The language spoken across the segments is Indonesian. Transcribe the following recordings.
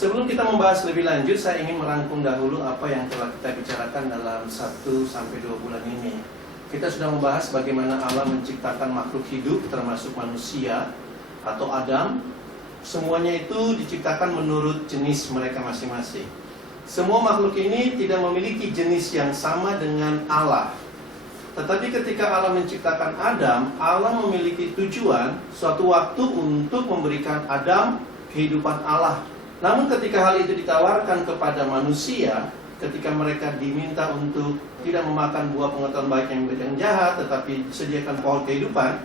Sebelum kita membahas lebih lanjut, saya ingin merangkum dahulu apa yang telah kita bicarakan dalam 1-2 bulan ini. Kita sudah membahas bagaimana Allah menciptakan makhluk hidup, termasuk manusia atau Adam. Semuanya itu diciptakan menurut jenis mereka masing-masing. Semua makhluk ini tidak memiliki jenis yang sama dengan Allah. Tetapi ketika Allah menciptakan Adam, Allah memiliki tujuan suatu waktu untuk memberikan Adam kehidupan Allah. Namun ketika hal itu ditawarkan kepada manusia, ketika mereka diminta untuk tidak memakan buah pengetahuan baik yang jahat, tetapi disediakan pohon kehidupan,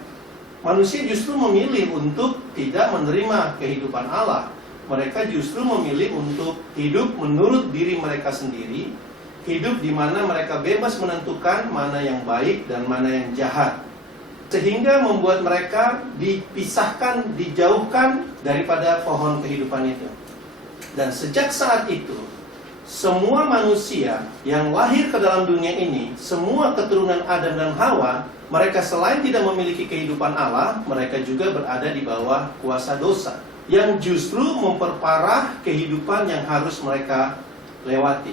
manusia justru memilih untuk tidak menerima kehidupan Allah. Mereka justru memilih untuk hidup menurut diri mereka sendiri, hidup di mana mereka bebas menentukan mana yang baik dan mana yang jahat, sehingga membuat mereka dipisahkan, dijauhkan daripada pohon kehidupan itu. Dan sejak saat itu, semua manusia yang lahir ke dalam dunia ini, semua keturunan Adam dan Hawa, mereka selain tidak memiliki kehidupan Allah, mereka juga berada di bawah kuasa dosa, yang justru memperparah kehidupan yang harus mereka lewati.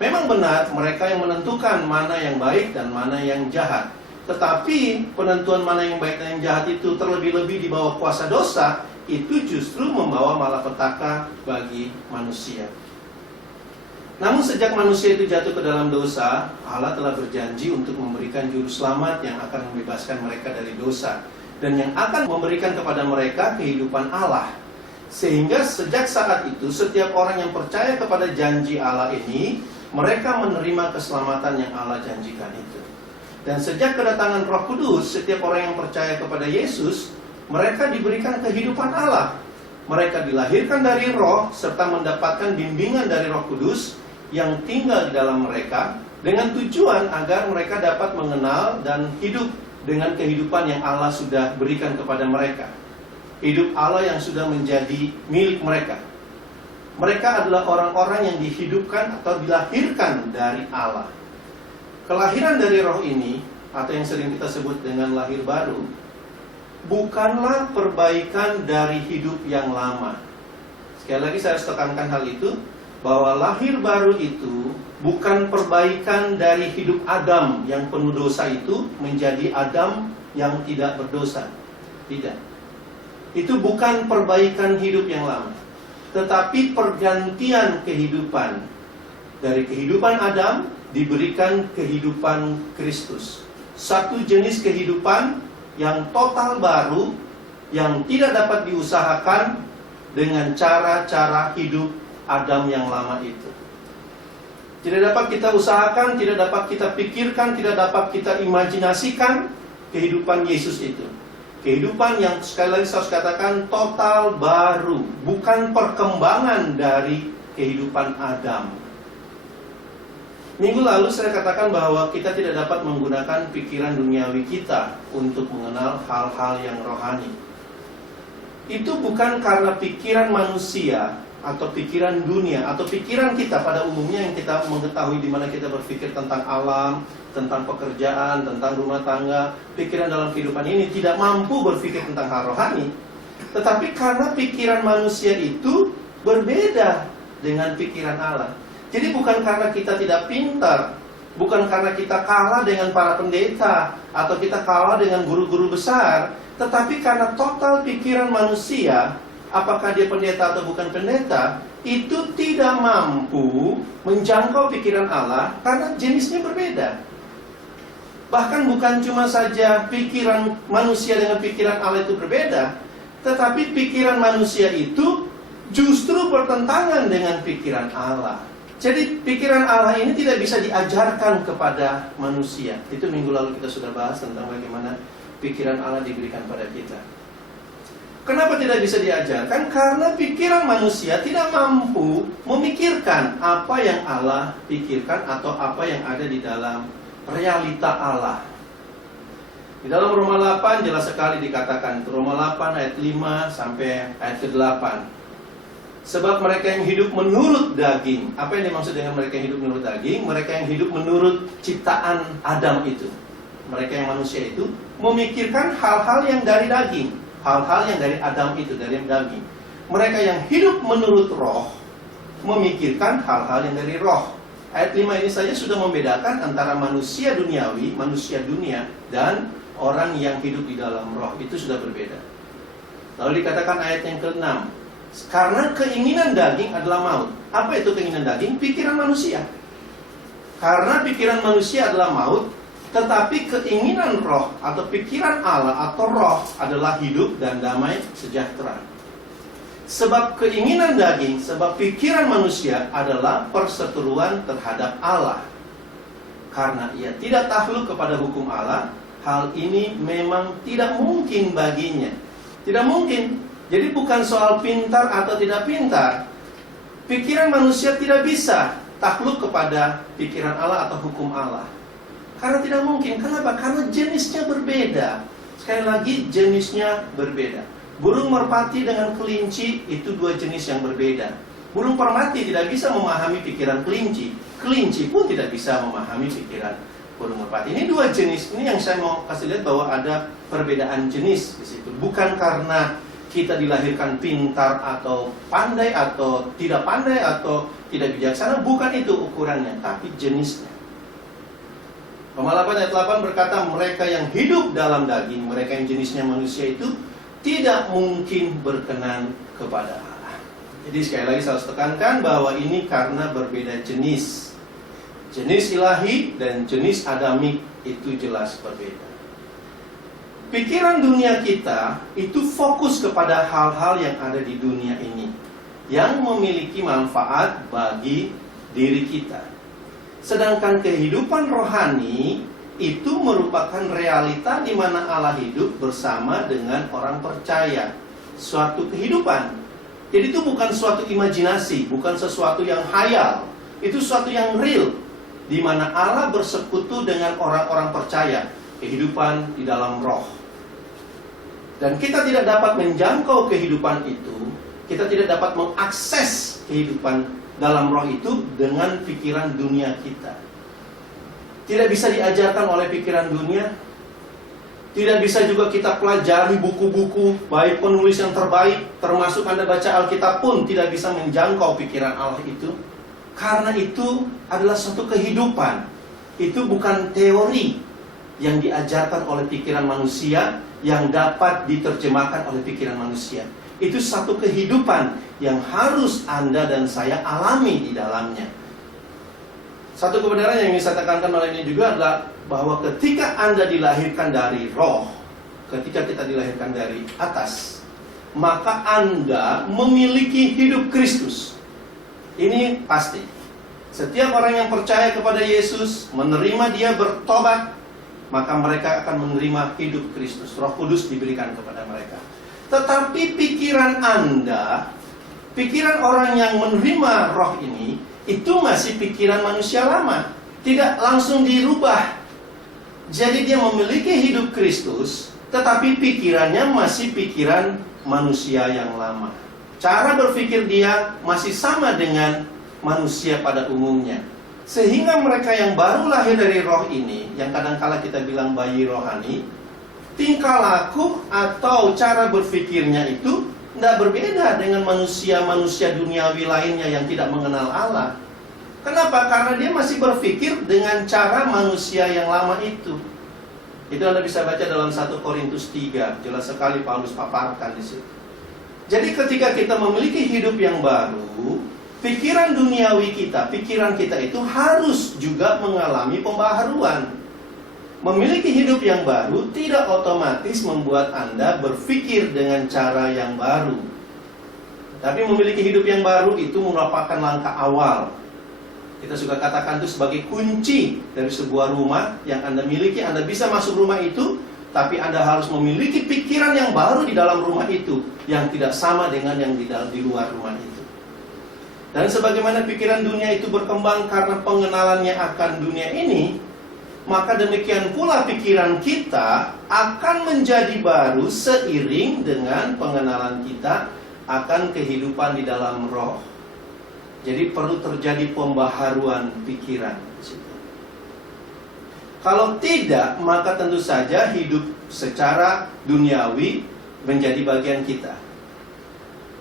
Memang benar mereka yang menentukan mana yang baik dan mana yang jahat. Tetapi penentuan mana yang baik dan yang jahat itu terlebih-lebih di bawah kuasa dosa, itu justru membawa malapetaka bagi manusia. Namun sejak manusia itu jatuh ke dalam dosa, Allah telah berjanji untuk memberikan juru selamat yang akan membebaskan mereka dari dosa, dan yang akan memberikan kepada mereka kehidupan Allah. Sehingga sejak saat itu, setiap orang yang percaya kepada janji Allah ini, mereka menerima keselamatan yang Allah janjikan itu. Dan sejak kedatangan Roh Kudus, setiap orang yang percaya kepada Yesus, mereka diberikan kehidupan Allah. Mereka dilahirkan dari Roh, serta mendapatkan bimbingan dari Roh Kudus yang tinggal di dalam mereka, dengan tujuan agar mereka dapat mengenal dan hidup dengan kehidupan yang Allah sudah berikan kepada mereka. Hidup Allah yang sudah menjadi milik mereka. Mereka adalah orang-orang yang dihidupkan atau dilahirkan dari Allah. Kelahiran dari roh ini, atau yang sering kita sebut dengan lahir baru, bukanlah perbaikan dari hidup yang lama. Sekali lagi saya harus tekankan hal itu, bahwa lahir baru itu bukan perbaikan dari hidup Adam yang penuh dosa itu menjadi Adam yang tidak berdosa. Tidak. Itu bukan perbaikan hidup yang lama, tetapi pergantian kehidupan. Dari kehidupan Adam diberikan kehidupan Kristus. Satu jenis kehidupan yang total baru, yang tidak dapat diusahakan dengan cara-cara hidup Adam yang lama itu. Tidak dapat kita usahakan, tidak dapat kita pikirkan, tidak dapat kita imajinasikan kehidupan Yesus itu. Kehidupan yang sekali lagi saya harus katakan total baru, bukan perkembangan dari kehidupan Adam. Minggu lalu saya katakan bahwa kita tidak dapat menggunakan pikiran duniawi kita untuk mengenal hal-hal yang rohani. Itu bukan karena pikiran manusia atau pikiran dunia atau pikiran kita pada umumnya yang kita mengetahui di mana kita berpikir tentang alam, tentang pekerjaan, tentang rumah tangga. Pikiran dalam kehidupan ini tidak mampu berpikir tentang hal rohani. Tetapi karena pikiran manusia itu berbeda dengan pikiran Allah. Jadi bukan karena kita tidak pintar, bukan karena kita kalah dengan para pendeta atau kita kalah dengan guru-guru besar, tetapi karena total pikiran manusia, apakah dia pendeta atau bukan pendeta, itu tidak mampu menjangkau pikiran Allah karena jenisnya berbeda. Bahkan bukan cuma saja pikiran manusia dengan pikiran Allah itu berbeda, tetapi pikiran manusia itu justru bertentangan dengan pikiran Allah. Jadi pikiran Allah ini tidak bisa diajarkan kepada manusia. Itu minggu lalu kita sudah bahas tentang bagaimana pikiran Allah diberikan pada kita. Kenapa tidak bisa diajarkan? Karena pikiran manusia tidak mampu memikirkan apa yang Allah pikirkan atau apa yang ada di dalam realita Allah. Di dalam Roma 8 jelas sekali dikatakan, Roma 8 ayat 5 sampai ayat ke-8. Sebab mereka yang hidup menurut daging. Apa yang dimaksud dengan mereka yang hidup menurut daging? Mereka yang hidup menurut ciptaan Adam itu. Mereka yang manusia itu memikirkan hal-hal yang dari daging, hal-hal yang dari Adam itu, dari daging. Mereka yang hidup menurut roh memikirkan hal-hal yang dari roh. Ayat 5 ini saja sudah membedakan antara manusia duniawi, manusia dunia, dan orang yang hidup di dalam roh. Itu sudah berbeda. Lalu dikatakan ayat yang ke-6, karena keinginan daging adalah maut. Apa itu keinginan daging? Pikiran manusia. Karena pikiran manusia adalah maut, tetapi keinginan roh atau pikiran Allah atau roh adalah hidup dan damai sejahtera. Sebab keinginan daging, sebab pikiran manusia adalah perseteruan terhadap Allah. Karena ia tidak takluk kepada hukum Allah, hal ini memang tidak mungkin baginya. Tidak mungkin. Jadi bukan soal pintar atau tidak pintar. Pikiran manusia tidak bisa takluk kepada pikiran Allah atau hukum Allah. Karena tidak mungkin. Kenapa? Karena jenisnya berbeda. Sekali lagi, jenisnya berbeda. Burung merpati dengan kelinci itu dua jenis yang berbeda. Burung merpati tidak bisa memahami pikiran kelinci. Kelinci pun tidak bisa memahami pikiran burung merpati. Ini dua jenis. Ini yang saya mau kasih lihat bahwa ada perbedaan jenis di situ. Bukan karena kita dilahirkan pintar atau pandai atau tidak pandai atau tidak bijaksana. Bukan itu ukurannya, tapi jenisnya. Roma 8 ayat 8 berkata, mereka yang hidup dalam daging, mereka yang jenisnya manusia itu tidak mungkin berkenan kepada Allah. Jadi sekali lagi saya harus tekankan bahwa ini karena berbeda jenis. Jenis ilahi dan jenis adamik itu jelas berbeda. Pikiran dunia kita itu fokus kepada hal-hal yang ada di dunia ini, yang memiliki manfaat bagi diri kita. Sedangkan kehidupan rohani itu merupakan realita di mana Allah hidup bersama dengan orang percaya. Suatu kehidupan. Jadi itu bukan suatu imajinasi, bukan sesuatu yang hayal. Itu suatu yang real, di mana Allah bersekutu dengan orang-orang percaya. Kehidupan di dalam roh. Dan kita tidak dapat menjangkau kehidupan itu, kita tidak dapat mengakses kehidupan dalam roh itu dengan pikiran dunia kita. Tidak bisa diajarkan oleh pikiran dunia. Tidak bisa juga kita pelajari buku-buku, baik penulis yang terbaik, termasuk Anda baca Alkitab pun tidak bisa menjangkau pikiran Allah itu. Karena itu adalah suatu kehidupan. Itu bukan teori yang diajarkan oleh pikiran manusia, yang dapat diterjemahkan oleh pikiran manusia. Itu satu kehidupan yang harus Anda dan saya alami di dalamnya. Satu kebenaran yang ingin saya tekankan malam ini juga adalah bahwa ketika Anda dilahirkan dari roh, ketika kita dilahirkan dari atas, maka Anda memiliki hidup Kristus. Ini pasti. Setiap orang yang percaya kepada Yesus, menerima Dia, bertobat, maka mereka akan menerima hidup Kristus. Roh Kudus diberikan kepada mereka. Tetapi pikiran Anda, pikiran orang yang menerima roh ini, itu masih pikiran manusia lama, tidak langsung dirubah. Jadi dia memiliki hidup Kristus, tetapi pikirannya masih pikiran manusia yang lama. Cara berpikir dia masih sama dengan manusia pada umumnya. Sehingga mereka yang baru lahir dari roh ini, yang kadang-kala kita bilang bayi rohani, tingkah laku atau cara berpikirnya itu tidak berbeda dengan manusia-manusia duniawi lainnya yang tidak mengenal Allah. Kenapa? Karena dia masih berpikir dengan cara manusia yang lama itu. Itu Anda bisa baca dalam 1 Korintus 3. Jelas sekali Paulus paparkan di situ. Jadi ketika kita memiliki hidup yang baru, pikiran duniawi kita, pikiran kita itu harus juga mengalami pembaharuan. Memiliki hidup yang baru tidak otomatis membuat Anda berpikir dengan cara yang baru. Tapi memiliki hidup yang baru itu merupakan langkah awal. Kita suka katakan itu sebagai kunci dari sebuah rumah yang Anda miliki. Anda bisa masuk rumah itu, tapi Anda harus memiliki pikiran yang baru di dalam rumah itu, yang tidak sama dengan yang di luar rumah itu. Dan sebagaimana pikiran dunia itu berkembang karena pengenalannya akan dunia ini, maka demikian pula pikiran kita akan menjadi baru seiring dengan pengenalan kita akan kehidupan di dalam roh. Jadi perlu terjadi pembaharuan pikiran di situ. Kalau tidak, maka tentu saja hidup secara duniawi menjadi bagian kita.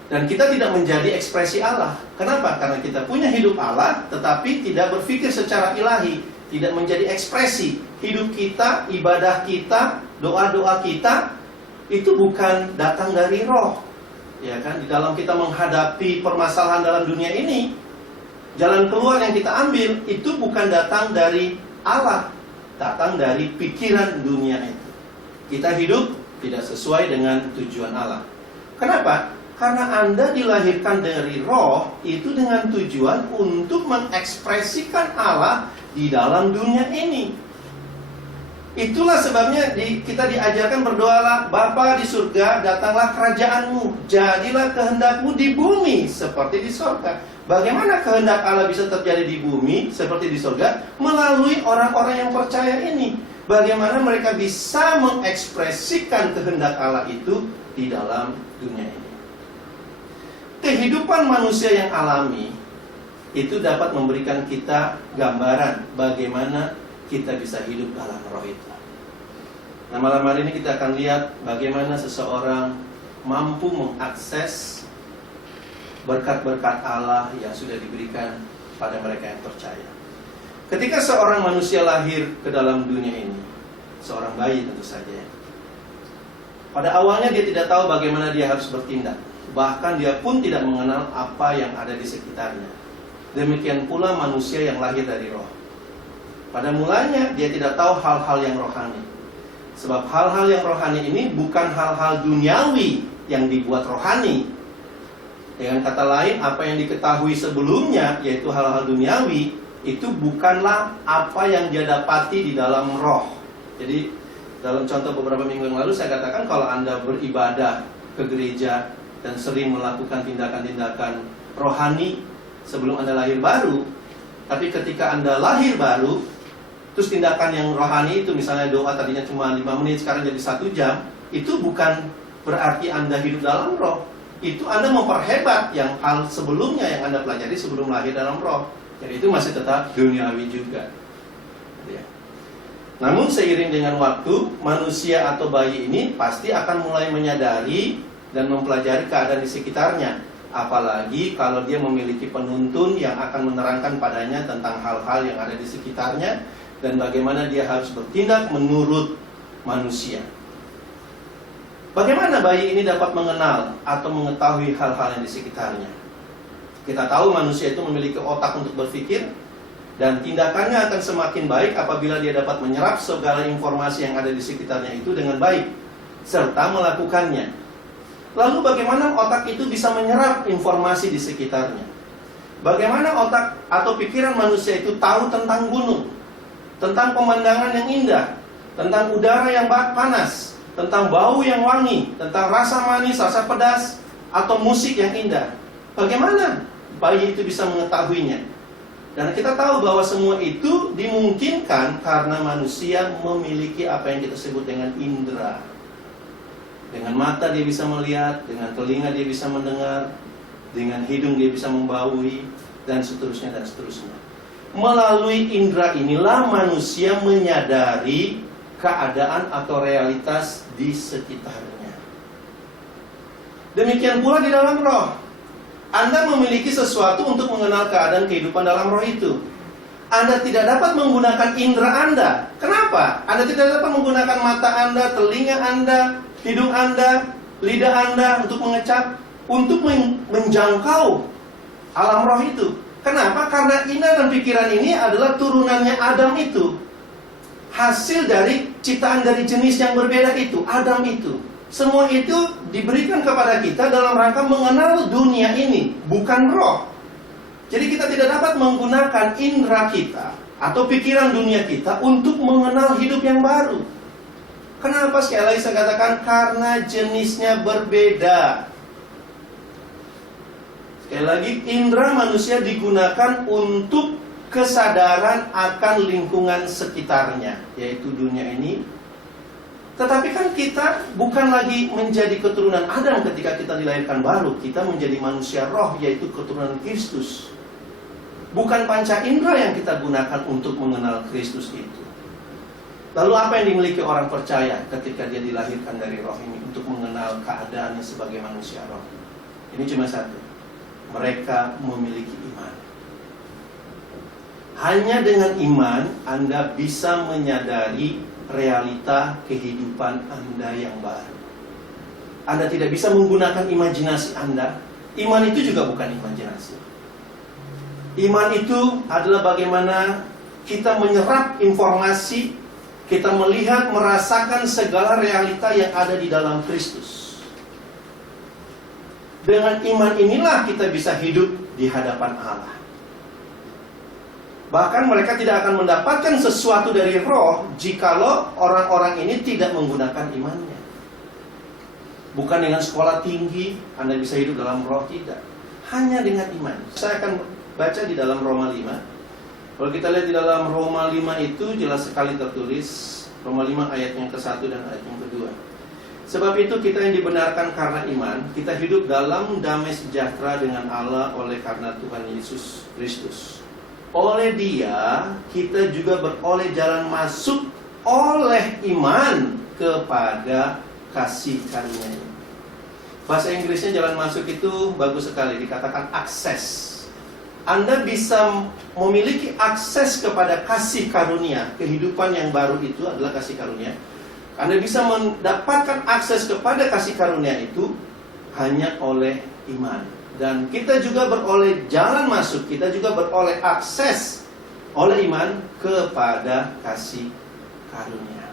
Dan kita tidak menjadi ekspresi Allah. Kenapa? Karena kita punya hidup Allah, tetapi tidak berpikir secara ilahi, tidak menjadi ekspresi. Hidup kita, ibadah kita, doa-doa kita, itu bukan datang dari roh. Ya kan? Di dalam kita menghadapi permasalahan dalam dunia ini, jalan keluar yang kita ambil, itu bukan datang dari Allah, datang dari pikiran dunia itu. Kita hidup tidak sesuai dengan tujuan Allah. Kenapa? Karena Anda dilahirkan dari roh, itu dengan tujuan untuk mengekspresikan Allah di dalam dunia ini. Itulah sebabnya kita diajarkan berdoalah, Bapa di surga, datanglah kerajaanmu, jadilah kehendakmu di bumi seperti di surga. Bagaimana kehendak Allah bisa terjadi di bumi seperti di surga? Melalui orang-orang yang percaya ini. Bagaimana mereka bisa mengekspresikan kehendak Allah itu di dalam dunia ini. Kehidupan manusia yang alami itu dapat memberikan kita gambaran bagaimana kita bisa hidup dalam roh itu. Nah, malam hari ini kita akan lihat bagaimana seseorang mampu mengakses berkat-berkat Allah yang sudah diberikan pada mereka yang percaya. Ketika seorang manusia lahir ke dalam dunia ini, seorang bayi tentu saja, pada awalnya dia tidak tahu bagaimana dia harus bertindak. Bahkan dia pun tidak mengenal apa yang ada di sekitarnya. Demikian pula manusia yang lahir dari roh. Pada mulanya dia tidak tahu hal-hal yang rohani. Sebab hal-hal yang rohani ini bukan hal-hal duniawi yang dibuat rohani. Dengan kata lain, apa yang diketahui sebelumnya, yaitu hal-hal duniawi, itu bukanlah apa yang dia dapati di dalam roh. Jadi dalam contoh beberapa minggu yang lalu saya katakan, kalau Anda beribadah ke gereja dan sering melakukan tindakan-tindakan rohani sebelum Anda lahir baru, tapi ketika Anda lahir baru, terus tindakan yang rohani itu, misalnya doa tadinya cuma 5 menit, sekarang jadi 1 jam, itu bukan berarti Anda hidup dalam roh. Itu Anda memperhebat yang hal sebelumnya yang Anda pelajari sebelum lahir dalam roh. Jadi itu masih tetap duniawi juga. Ya. Namun seiring dengan waktu, manusia atau bayi ini pasti akan mulai menyadari dan mempelajari keadaan di sekitarnya. Apalagi kalau dia memiliki penuntun yang akan menerangkan padanya tentang hal-hal yang ada di sekitarnya dan bagaimana dia harus bertindak menurut manusia. Bagaimana bayi ini dapat mengenal atau mengetahui hal-hal yang di sekitarnya? Kita tahu manusia itu memiliki otak untuk berpikir, dan tindakannya akan semakin baik apabila dia dapat menyerap segala informasi yang ada di sekitarnya itu dengan baik, serta melakukannya. Lalu bagaimana otak itu bisa menyerap informasi di sekitarnya? Bagaimana otak atau pikiran manusia itu tahu tentang gunung, tentang pemandangan yang indah, tentang udara yang panas, tentang bau yang wangi, tentang rasa manis, rasa pedas, atau musik yang indah? Bagaimana bayi itu bisa mengetahuinya? Dan kita tahu bahwa semua itu dimungkinkan karena manusia memiliki apa yang kita sebut dengan indera. Dengan mata dia bisa melihat, dengan telinga dia bisa mendengar, dengan hidung dia bisa membaui, dan seterusnya dan seterusnya. Melalui indera inilah manusia menyadari keadaan atau realitas di sekitarnya. Demikian pula di dalam roh. Anda memiliki sesuatu untuk mengenal keadaan kehidupan dalam roh itu. Anda tidak dapat menggunakan indera Anda. Kenapa? Anda tidak dapat menggunakan mata Anda, telinga Anda, hidung Anda, lidah Anda untuk mengecap, untuk menjangkau alam roh itu. Kenapa? Karena indera dan pikiran ini adalah turunannya Adam itu. Hasil dari ciptaan dari jenis yang berbeda itu, Adam itu. Semua itu diberikan kepada kita dalam rangka mengenal dunia ini, bukan roh. Jadi kita tidak dapat menggunakan indera kita atau pikiran dunia kita untuk mengenal hidup yang baru. Kenapa? Sekali lagi saya katakan, karena jenisnya berbeda. Sekali lagi, indera manusia digunakan untuk kesadaran akan lingkungan sekitarnya, yaitu dunia ini. Tetapi kan kita bukan lagi menjadi keturunan Adam ketika kita dilahirkan baru. Kita menjadi manusia roh, yaitu keturunan Kristus. Bukan panca indera yang kita gunakan untuk mengenal Kristus itu. Lalu apa yang dimiliki orang percaya ketika dia dilahirkan dari roh ini untuk mengenal keadaannya sebagai manusia roh? Ini cuma satu. Mereka memiliki iman. Hanya dengan iman Anda bisa menyadari realita kehidupan Anda yang baru. Anda tidak bisa menggunakan imajinasi Anda. Iman itu juga bukan imajinasi. Iman itu adalah bagaimana kita menyerap informasi, kita melihat, merasakan segala realita yang ada di dalam Kristus. Dengan iman inilah kita bisa hidup di hadapan Allah. Bahkan mereka tidak akan mendapatkan sesuatu dari roh jikalau orang-orang ini tidak menggunakan imannya. Bukan dengan sekolah tinggi Anda bisa hidup dalam roh, tidak. Hanya dengan iman. Saya akan baca di dalam Roma 5. Kalau kita lihat di dalam Roma 5 itu jelas sekali tertulis, Roma 5 ayat yang ke-1 dan ayat yang kedua. Sebab itu kita yang dibenarkan karena iman, kita hidup dalam damai sejahtera dengan Allah oleh karena Tuhan Yesus Kristus. Oleh Dia kita juga beroleh jalan masuk oleh iman kepada kasih karunia-Nya. Bahasa Inggrisnya jalan masuk itu bagus sekali, dikatakan akses. Anda bisa memiliki akses kepada kasih karunia. Kehidupan yang baru itu adalah kasih karunia. Anda bisa mendapatkan akses kepada kasih karunia itu hanya oleh iman. Dan kita juga beroleh jalan masuk, kita juga beroleh akses oleh iman kepada kasih karunia.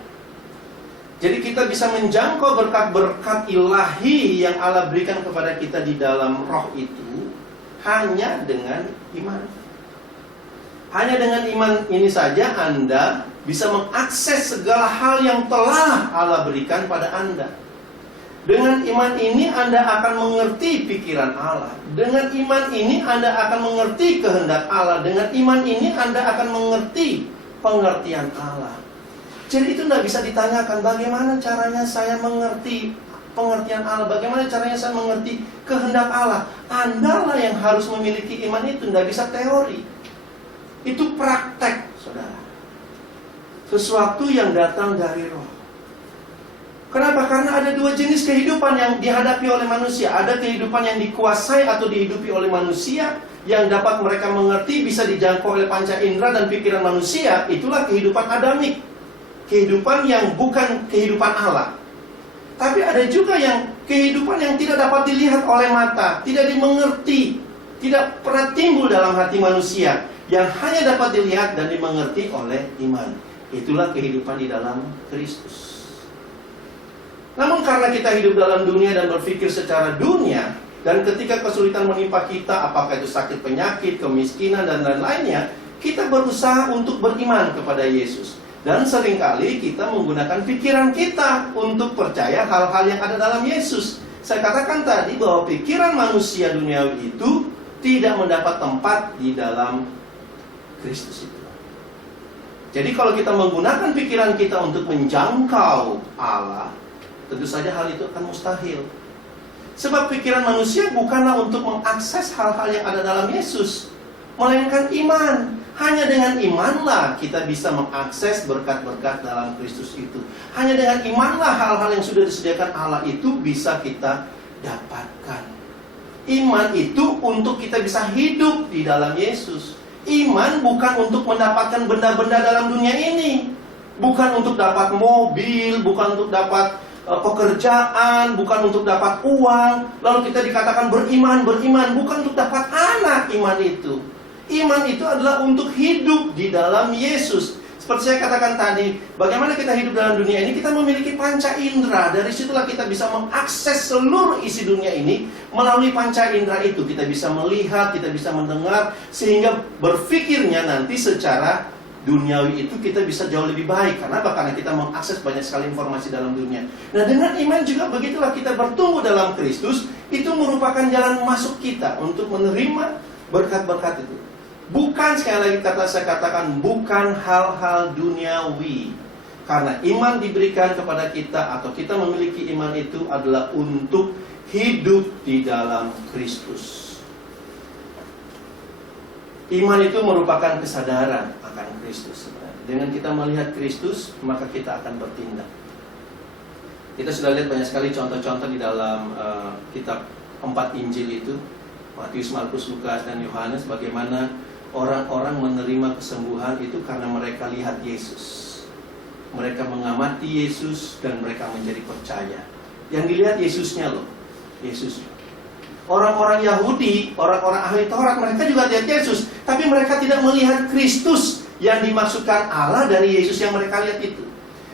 Jadi kita bisa menjangkau berkat-berkat ilahi yang Allah berikan kepada kita di dalam roh itu hanya dengan iman. Hanya dengan iman ini saja Anda bisa mengakses segala hal yang telah Allah berikan pada Anda. Dengan iman ini Anda akan mengerti pikiran Allah. Dengan iman ini Anda akan mengerti kehendak Allah. Dengan iman ini Anda akan mengerti pengertian Allah. Jadi itu tidak bisa ditanyakan bagaimana caranya saya mengerti pengertian Allah, bagaimana caranya saya mengerti kehendak Allah. Anda lah yang harus memiliki iman itu, tidak bisa teori. Itu praktek, saudara. Sesuatu yang datang dari roh. Kenapa? Karena ada dua jenis kehidupan yang dihadapi oleh manusia. Ada kehidupan yang dikuasai atau dihidupi oleh manusia, yang dapat mereka mengerti, bisa dijangkau oleh panca indera dan pikiran manusia. Itulah kehidupan adamik. Kehidupan yang bukan kehidupan Allah. Tapi ada juga yang kehidupan yang tidak dapat dilihat oleh mata, tidak dimengerti, tidak pernah timbul dalam hati manusia, yang hanya dapat dilihat dan dimengerti oleh iman. Itulah kehidupan di dalam Kristus. Namun karena kita hidup dalam dunia dan berpikir secara dunia, dan ketika kesulitan menimpa kita, apakah itu sakit penyakit, kemiskinan, dan lain-lainnya, kita berusaha untuk beriman kepada Yesus. Dan seringkali kita menggunakan pikiran kita untuk percaya hal-hal yang ada dalam Yesus. Saya katakan tadi bahwa pikiran manusia duniawi itu tidak mendapat tempat di dalam Kristus itu. Jadi kalau kita menggunakan pikiran kita untuk menjangkau Allah, tentu saja hal itu akan mustahil. Sebab pikiran manusia bukanlah untuk mengakses hal-hal yang ada dalam Yesus, melainkan iman. Hanya dengan imanlah kita bisa mengakses berkat-berkat dalam Kristus itu. Hanya dengan imanlah hal-hal yang sudah disediakan Allah itu bisa kita dapatkan. Iman itu untuk kita bisa hidup di dalam Yesus. Iman bukan untuk mendapatkan benda-benda dalam dunia ini. Bukan untuk dapat mobil, bukan untuk dapat pekerjaan, bukan untuk dapat uang. Lalu kita dikatakan beriman, bukan untuk dapat anak iman itu. Iman itu adalah untuk hidup di dalam Yesus. Seperti saya katakan tadi, bagaimana kita hidup dalam dunia ini, kita memiliki panca indera. Dari situlah kita bisa mengakses seluruh isi dunia ini. Melalui panca indera itu kita bisa melihat, kita bisa mendengar, sehingga berpikirnya nanti secara duniawi itu kita bisa jauh lebih baik. Karena kita mengakses banyak sekali informasi dalam dunia. Nah, dengan iman juga begitulah kita bertumbuh dalam Kristus. Itu merupakan jalan masuk kita untuk menerima berkat-berkat itu. Bukan, sekali lagi saya katakan, bukan hal-hal duniawi. Karena iman diberikan kepada kita, atau kita memiliki iman itu adalah untuk hidup di dalam Kristus. Iman itu merupakan kesadaran akan Kristus. Dengan kita melihat Kristus, maka kita akan bertindak. Kita sudah lihat banyak sekali contoh-contoh di dalam kitab 4 Injil itu, Matius, Markus, Lukas, dan Yohanes, bagaimana orang-orang menerima kesembuhan itu karena mereka lihat Yesus. Mereka mengamati Yesus dan mereka menjadi percaya. Yang dilihat Yesusnya loh, Yesusnya. Orang-orang Yahudi, orang-orang ahli Taurat, mereka juga lihat Yesus, tapi mereka tidak melihat Kristus yang dimaksudkan Allah dari Yesus yang mereka lihat itu.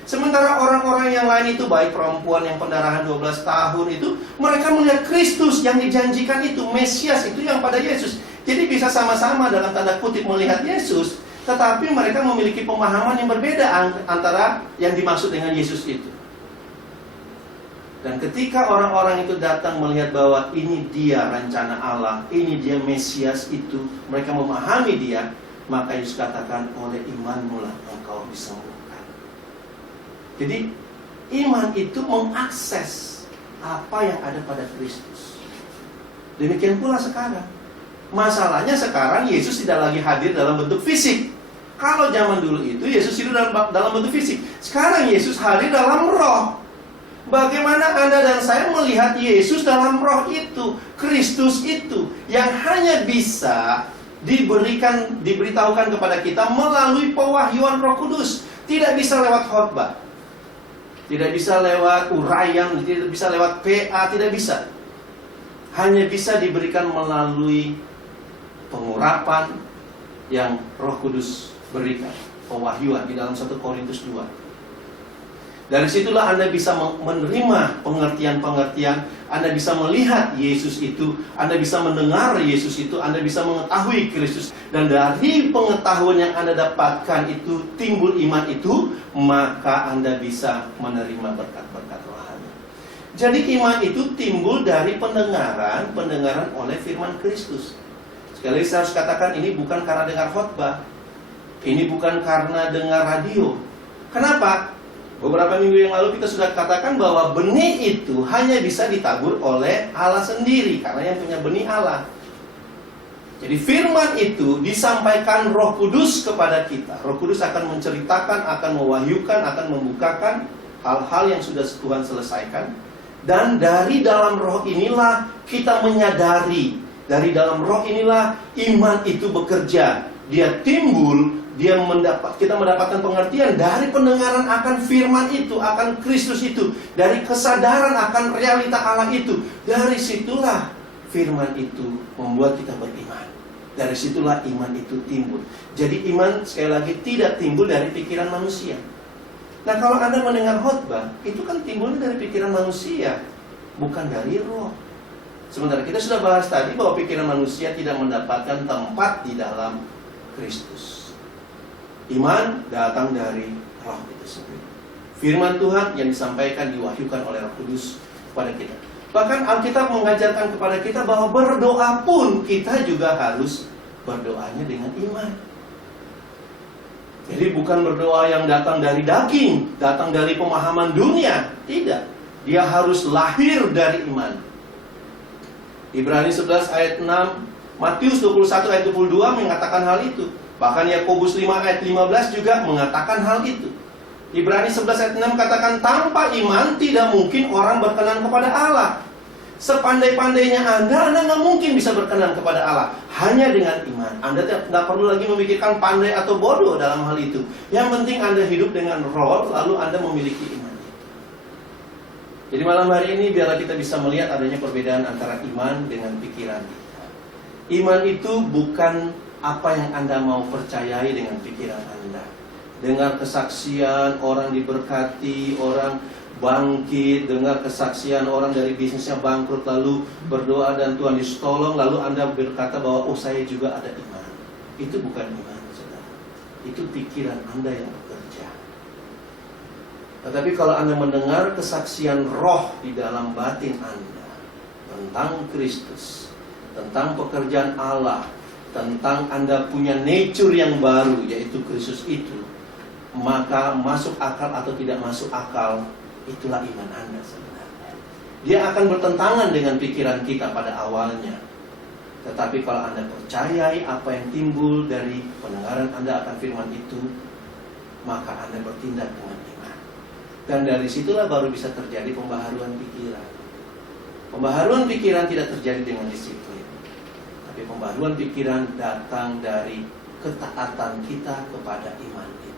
Sementara orang-orang yang lain itu, baik perempuan yang pendarahan 12 tahun itu, mereka melihat Kristus yang dijanjikan itu, Mesias itu yang pada Yesus. Jadi bisa sama-sama dalam tanda kutip melihat Yesus, tetapi mereka memiliki pemahaman yang berbeda antara yang dimaksud dengan Yesus itu. Dan ketika orang-orang itu datang melihat bahwa ini dia rencana Allah, ini dia Mesias itu, mereka memahami dia, maka Yesus katakan, oleh imanmu lah engkau disembuhkan. Jadi iman itu mengakses apa yang ada pada Kristus. Demikian pula sekarang. Masalahnya sekarang Yesus tidak lagi hadir dalam bentuk fisik. Kalau zaman dulu itu Yesus hidup dalam bentuk fisik. Sekarang Yesus hadir dalam roh. Bagaimana Anda dan saya melihat Yesus dalam roh itu, Kristus itu, yang hanya bisa diberitahukan kepada kita melalui pewahyuan Roh Kudus. Tidak bisa lewat khotbah, tidak bisa lewat uraian, tidak bisa lewat PA, tidak bisa. Hanya bisa diberikan melalui pengurapan yang Roh Kudus berikan, pewahyuan di dalam 1 Korintus 2. Dari situlah Anda bisa menerima pengertian-pengertian, Anda bisa melihat Yesus itu, Anda bisa mendengar Yesus itu, Anda bisa mengetahui Kristus. Dan dari pengetahuan yang Anda dapatkan itu, timbul iman itu, maka Anda bisa menerima berkat-berkat rohani. Jadi iman itu timbul dari pendengaran oleh firman Kristus. Sekali lagi saya harus katakan, ini bukan karena dengar khotbah, ini bukan karena dengar radio. Kenapa? Beberapa minggu yang lalu kita sudah katakan bahwa benih itu hanya bisa ditabur oleh Allah sendiri, karena yang punya benih Allah. Jadi firman itu disampaikan Roh Kudus kepada kita. Roh Kudus akan menceritakan, akan mewahyukan, akan membukakan hal-hal yang sudah Tuhan selesaikan. Dan dari dalam roh inilah kita menyadari, dari dalam roh inilah iman itu bekerja. Dia timbul, kita mendapatkan pengertian dari pendengaran akan firman itu, akan Kristus itu, dari kesadaran akan realita Allah itu. Dari situlah firman itu membuat kita beriman. Dari situlah iman itu timbul. Jadi iman sekali lagi tidak timbul dari pikiran manusia. Nah, kalau Anda mendengar khotbah, itu kan timbulnya dari pikiran manusia, bukan dari roh. Sementara kita sudah bahas tadi bahwa pikiran manusia tidak mendapatkan tempat di dalam Kristus. Iman datang dari roh itu sendiri. Firman Tuhan yang disampaikan, diwahyukan oleh Roh Kudus kepada kita. Bahkan Alkitab mengajarkan kepada kita bahwa berdoa pun kita juga harus berdoanya dengan iman. Jadi bukan berdoa yang datang dari daging, datang dari pemahaman dunia. Tidak. Dia harus lahir dari iman. Ibrani 11 ayat 6, Matius 21 ayat 22 mengatakan hal itu. Bahkan Yakobus 5 ayat 15 juga mengatakan hal itu. Ibrani 11 ayat 6 katakan, tanpa iman tidak mungkin orang berkenan kepada Allah. Sepandai-pandainya Anda nggak mungkin bisa berkenan kepada Allah. Hanya dengan iman. Anda tidak perlu lagi memikirkan pandai atau bodoh dalam hal itu. Yang penting Anda hidup dengan roh, lalu Anda memiliki iman. Jadi malam hari ini biarlah kita bisa melihat adanya perbedaan antara iman dengan pikiran kita. Iman itu bukan apa yang Anda mau percayai dengan pikiran Anda. Dengar kesaksian orang diberkati, orang bangkit, dengar kesaksian orang dari bisnisnya bangkrut, lalu berdoa dan Tuhan Yesus tolong, lalu Anda berkata bahwa oh saya juga ada iman. Itu bukan iman, saudara. Itu pikiran Anda yang bekerja. Tetapi kalau Anda mendengar kesaksian roh di dalam batin Anda tentang Kristus, tentang pekerjaan Allah, tentang Anda punya nature yang baru, yaitu Kristus itu, maka masuk akal atau tidak masuk akal, itulah iman Anda sebenarnya. Dia akan bertentangan dengan pikiran kita pada awalnya. Tetapi kalau Anda percayai apa yang timbul dari pendengaran Anda akan firman itu, maka Anda bertindak dengan iman. Dan dari situlah baru bisa terjadi pembaharuan pikiran. Pembaharuan pikiran tidak terjadi dengan disiplin, tapi pembaharuan pikiran datang dari ketaatan kita kepada iman kita.